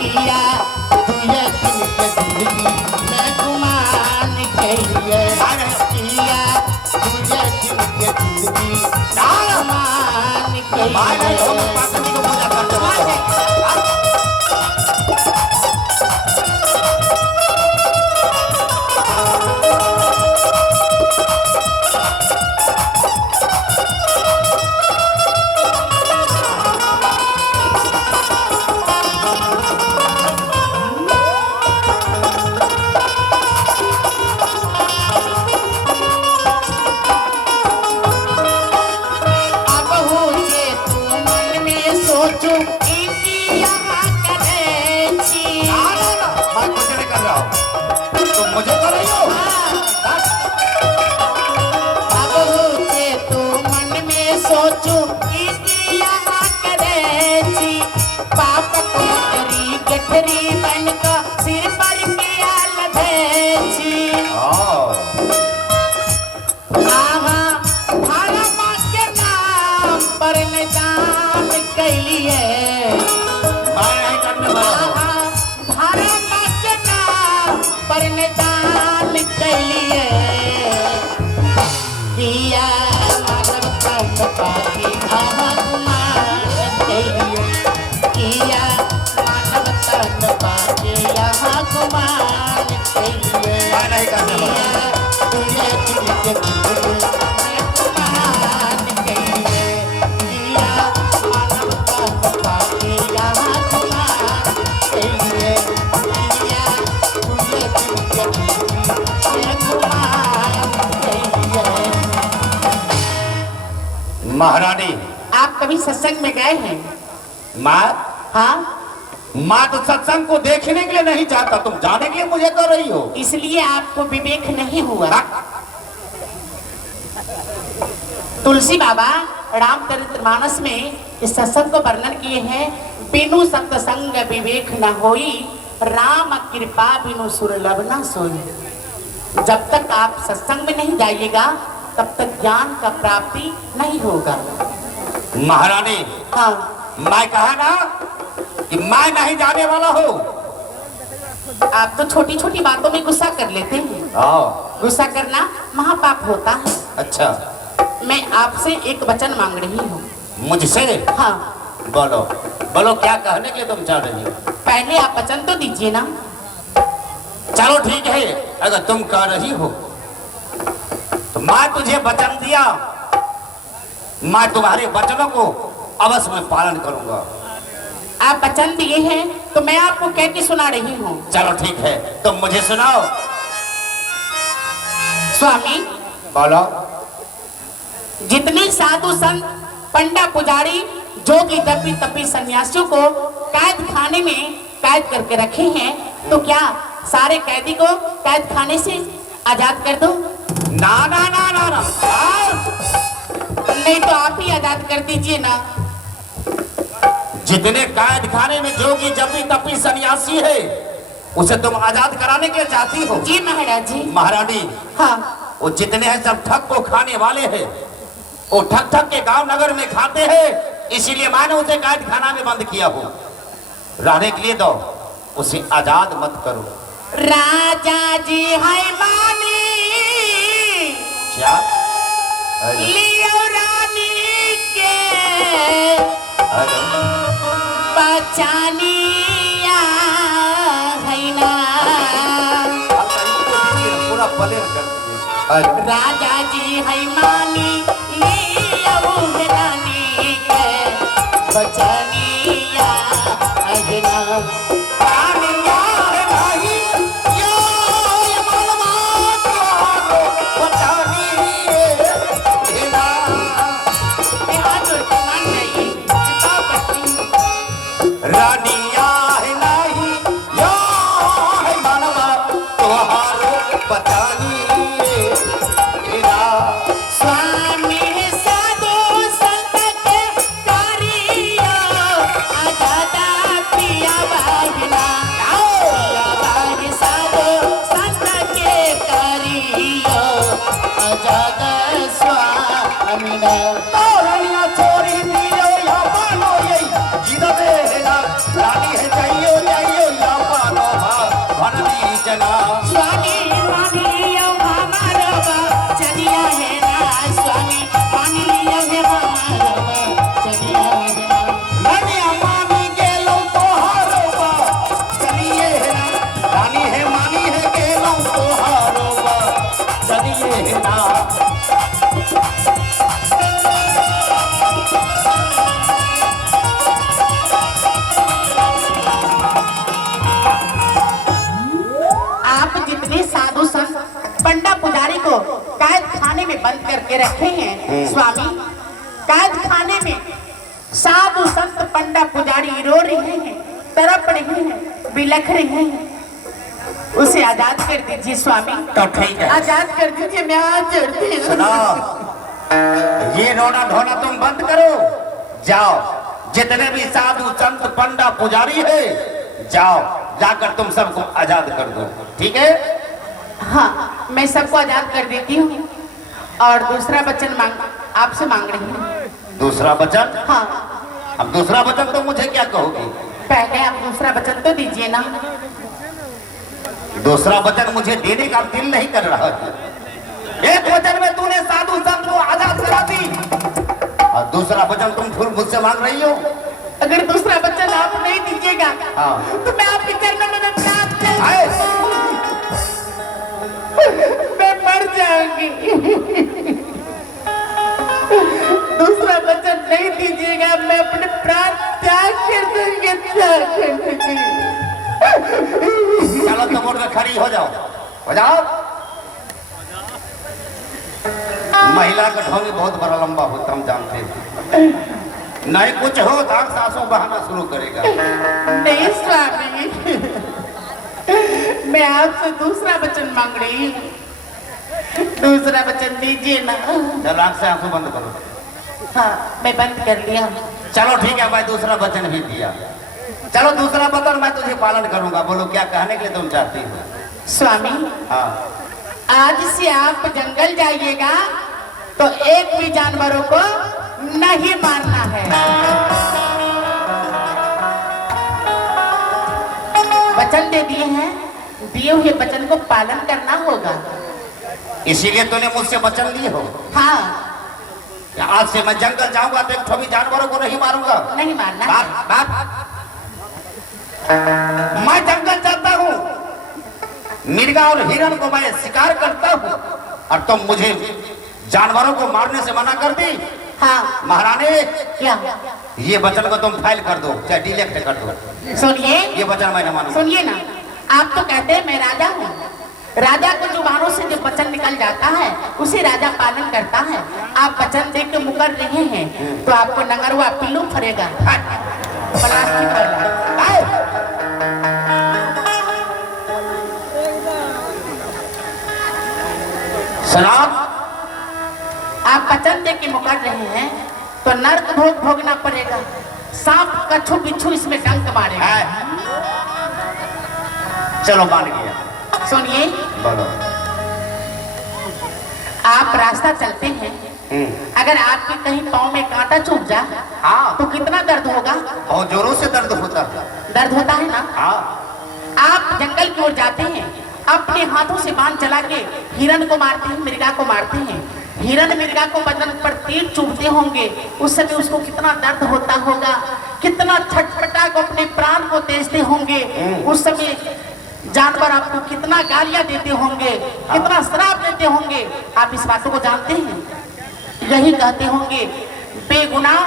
किया तुझे जिनके जिंदगी में गुमान कहिए किया तुझे जिनके जिंदगी गुमान महारानी, आप कभी सत्संग में गए हैं? माँ, हाँ, माँ तो सत्संग को देखने के लिए नहीं चाहता, तुम जाने के लिए मुझे कर रही हो। इसलिए आपको विवेक नहीं हुआ। तुलसी बाबा रामचरितमानस में इस सत्संग को वर्णन किए हैं। बिनु सत्संग विवेक न होई, राम कृपा बिनु सुरलभ न सोई। जब तक आप सत्संग में नहीं जाइएगा तब तक ज्ञान का प्राप्ति नहीं होगा। महारानी, हाँ, मैं कहा ना कि मैं नहीं जाने वाला हूँ। आप तो छोटी छोटी बातों में गुस्सा कर लेते हैं। गुस्सा करना महापाप होता है। अच्छा, मैं आपसे एक वचन मांग रही हूँ। मुझसे? हाँ, बोलो बोलो, क्या कहने के तुम चाह रही हो? पहले आप वचन तो दीजिए ना। चलो ठीक है, अगर तुम कह रही हो तो मैं तुझे वचन दिया, मैं तुम्हारे वचनों को अवश्य में पालन करूंगा। आप वचन दिए हैं तो मैं आपको कह के सुना रही हूँ। चलो ठीक है, तुम मुझे सुनाओ। स्वामी, बोलो। जितने साधु संत, पंडा, पुजारी, जोगी, दपी तपी सन्यासियों को कैद खाने में कैद करके रखे हैं, तो क्या सारे कैदी को कैद खाने से आजाद कर दो? ना ना ना ना ना, नहीं तो आप ही आजाद कर दीजिए ना। जितने कैद खाने में जोगी, जपी तपी सन्यासी है, उसे तुम आजाद कराने के चाहती हो? जी महाराज जी। महारानी, हाँ, वो जितने हैं सब ठग को खाने वाले हैं। वो ठग ठग के गांव नगर में खाते हैं, इसीलिए मैंने उसे कैद खाना में बंद किया हो। रहने के लिए दो, उसे आजाद मत करो। राजा जी है मानी, क्या लियो रानी के बचानिया है ना। पूरा पलेर कर दिए। राजा जी है मानी, लियो रानी के बचानिया है ना। रानिया है नहीं यो है मानवा, तुम्हारो बतानी स्वामी साधु संत के कारिया, आजादा पिया बाहिना। बाहि साधु संत के कारिया, आजादा स्वामिना। रानिया छोरी दियो या मानो ये जिदबे है ना, रानी है चाहिए चाहिए बचना। स्वामी मान लिया हमारा चलिया है ना, स्वामी मान लिया है हमारा चलिया है ना। रानी मानी गेलो तोहारो बा चलिए है ना, रानी है मानी है गेलो तोहारो बा चलिए है ना। आप जितने साधु संत पंडा पुजारी को कैद खाने में बंद करके रखे हैं स्वामी, कैद खाने में साधु संत पंडा पुजारी रो रहे हैं, तड़प रहे हैं, बिलख रहे हैं, उसे आजाद कर दीजिए स्वामी। तो ठीक है, आजाद कर दीजिए, मैं हाथ जोड़ती हूँ। सुनो, ये रोना धोना तुम बंद करो, जाओ जितने भी साधु संत पंडा पुजारी है जाओ जाकर तुम सबको आजाद कर दो, ठीक है? हाँ, मैं सबको आजाद कर देती हूँ और दूसरा वचन आपसे मांग रही हूँ। दूसरा वचन? हाँ। अब दूसरा वचन तो मुझे क्या कहोगी? पहले आप दूसरा वचन तो दीजिए ना। दूसरा वचन मुझे देने का दिल नहीं कर रहा है। एक वचन में तूने साधु संत को आजाद करा दी और दूसरा वचन तुम फिर मुझसे मांग रही हो। अगर दूसरा वचन आप नहीं दीजिएगा हाँ। तो मैं आपके चरणों में प्राप्त आए। मैं मर जाऊंगी। दूसरा वचन नहीं दीजिएगा, मैं अपने प्राण त्याग कर दूंगी, त्याग कर दूंगी। चलो तुम उठ कर खड़ी हो जाओ, हो जाओ। महिला का ढोंगी बहुत बड़ा लंबा होता, हम जानते हैं। नहीं कुछ हो तो सासों बहाना शुरू करेगा। नहीं स्वामी, मैं आपसे दूसरा वचन मांग रही हूँ, दूसरा वचन दीजिए ना। चलो आंख से आंसू बंद करो। हाँ, मैं बंद कर लिया। चलो ठीक है, मैं दूसरा वचन भी दिया। चलो दूसरा वचन मैं तुझे पालन करूंगा। बोलो क्या कहने के लिए तुम चाहती हो? स्वामी, हाँ। आज से आप जंगल जाइएगा तो एक भी जानवरों को नहीं मारना है। वचन दे दिए हैं, दिए हुए वचन को पालन करना होगा। इसीलिए तूने मुझसे वचन लिए हो। हाँ। आज से मैं जंगल जाऊंगा तो एक भी जानवरों को नहीं मारूंगा। नहीं मारना। बात मैं जंगल जाता हूँ, मिर्गा और हिरण को मैं शिकार करता हूँ और तुम मुझे जानवरों को मारने से मना कर दी। हाँ। महारानी, क्या? ये वचन को तुम फाइल कर दो, चाहे डिलीट कर दो। सुनिए, ये वचन मैं न मानूंगा। सुनिए ना, आप तो कहते हैं मैं राजा हूँ। राजा को जुबानों से जो वचन निकल जाता है उसे राजा पालन करता है। आप वचन दे के मुकर रहे हैं तो आपको नंगरवा पिल्लू फरेगा। प्लास्टिक वाला। सलाम। आप वचन दे के मुकर रहे हैं तो नर्क भोग भोगना पड़ेगा। सांप कछू बिच्छू इसमें डंक मारेगा। चलो मान गया। सुनिए, बोलो। आप रास्ता चलते हैं, अगर आपके कहीं पाँव में कांटा चुभ जा हाँ। तो कितना दर्द होगा? बहुत जोरों से दर्द होता है। दर्द होता है ना? हाँ। आप जंगल की ओर जाते हैं, अपने हाथों से बाण चला के हिरण को मारते हैं, मिर्गा को मारते हैं। हिरण मिर्गा को बदन पर तीर चुभते होंगे, उस समय उसको कितना दर्द होता होगा, कितना छटपटा को अपने प्राण को तेजते होंगे। उस समय जानवर आपको कितना गालियां देते होंगे, कितना श्राप देते होंगे। आप इस बातों को जानते हैं? यही कहते होंगे, बेगुनाह,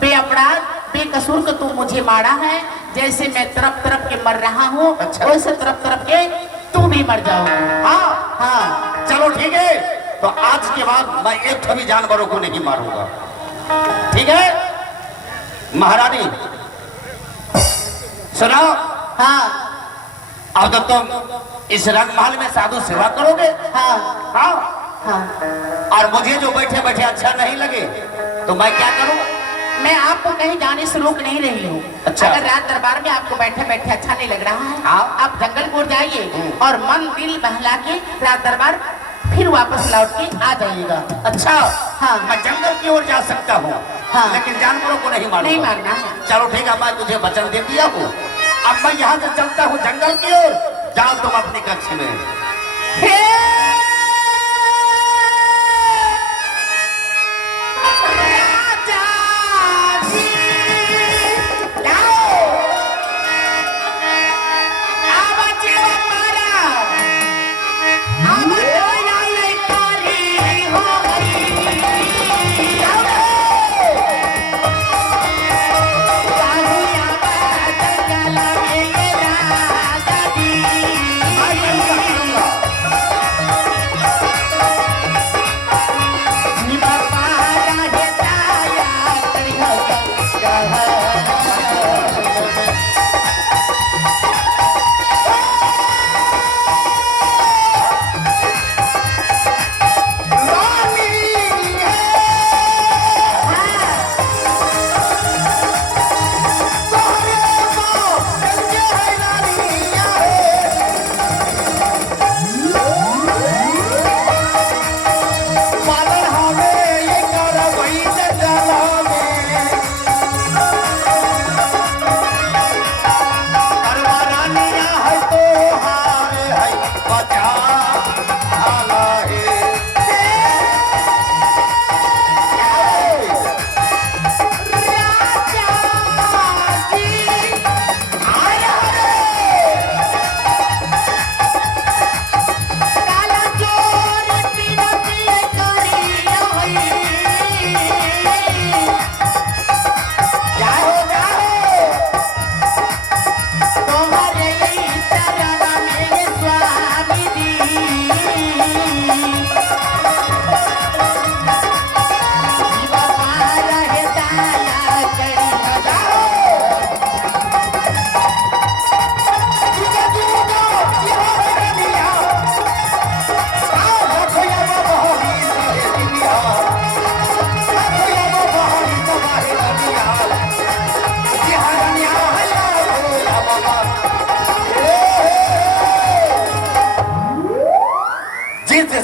बेअपराध, बेकसूर को तू मुझे मारा है, जैसे मैं तरफ तरफ के मर रहा हूँ वैसे तरफ तरफ के तू भी मर जाओ। हाँ हाँ। चलो ठीक है, तो आज के बाद मैं एक भी जानवरों को नहीं मारूंगा, ठीक है? महारानी सुनो। हाँ। अब तो तुम इस रंगमहल में साधु सेवा करोगे। हाँ। हाँ। हाँ। और मुझे जो बैठे बैठे अच्छा नहीं लगे तो मैं क्या करूं? मैं आपको कहीं जाने से रोक नहीं रही हूँ। अच्छा। अगर रात दरबार में आपको बैठे बैठे अच्छा नहीं लग रहा है, हाँ। आप जंगल को जाइए और मन दिल बहला के रात दरबार फिर वापस लौट के आ जाइएगा। अच्छा। हाँ। मैं जंगल की ओर जा सकता हूँ। हाँ। लेकिन जानवरों को नहीं मारूंगा। नहीं मारना है। चलो ठीक है, मैं तुझे वचन दे दिया हूँ। अब मैं यहाँ से चलता हूँ जंगल की ओर, जाओ तुम अपनी कक्ष में। हे राजा जी, जाओ। अब जीव मारा, अब दया लैकारी हो गई। जाओ रे। साहुया बात गला में ये राजा जी।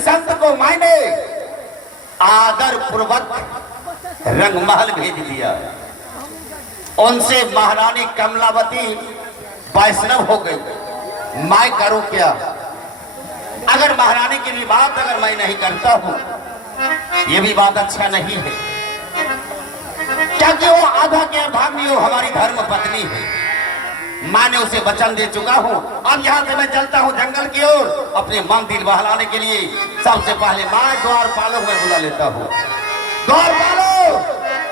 संत को मैंने आदर पूर्वक रंगमहल भेज दिया, उनसे महारानी कमलावती वैष्णव हो गई। मैं करूं क्या? अगर महारानी की भी बात अगर मैं नहीं करता हूं, ये भी बात अच्छा नहीं है, क्योंकि वो आधा के अर्धांगिनी, वो हमारी धर्म पत्नी है। मैंने उसे वचन दे चुका हूं। अब यहाँ से मैं चलता हूँ जंगल की ओर अपने मन दिल बहलाने के लिए। सबसे पहले मैं द्वारपालों में बुला लेता हूँ। द्वारपालों,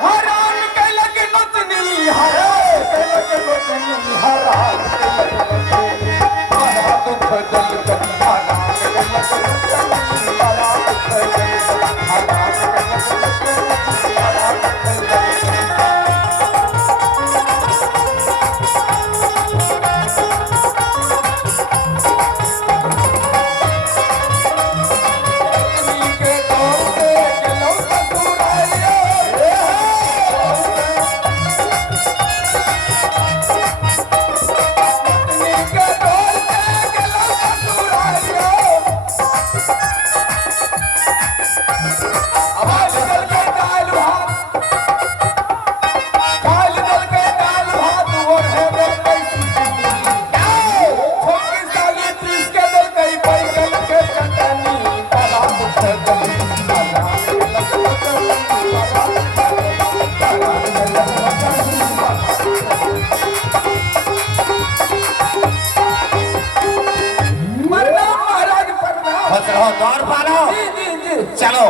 हरान के लगे नतनी, हरान के लगे नतनी, हरान के लगे हरा दुख दल कर, हरान के लगे नतनी, हरा दुख दल कर, हरान के लगे नतनी, हरा दुख दल कर। चलो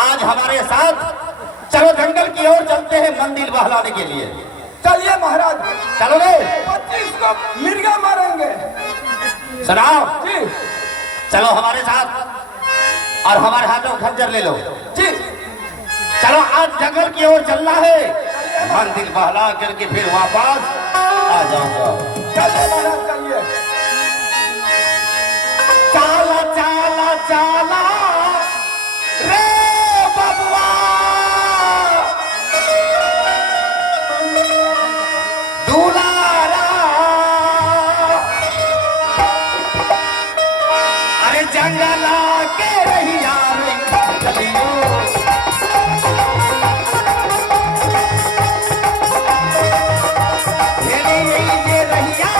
आज हमारे साथ चलो, जंगल की ओर चलते हैं मंदिर बहलाने के लिए। चलिए महाराज, चलोगे? 25 को मिर्गा मारेंगे। सुनाओ जी चलो हमारे साथ, और हमारे हाथों खंजर ले लो। जी चलो आज जंगल की ओर चलना है, मंदिर बहला करके फिर वापस आ जाऊंगा। चलिए महाराज, चलिए। चाला चाला चाला रे बबुआ, दुलारा, अरे जंगला के रहिया रे चलियो, ये रहिया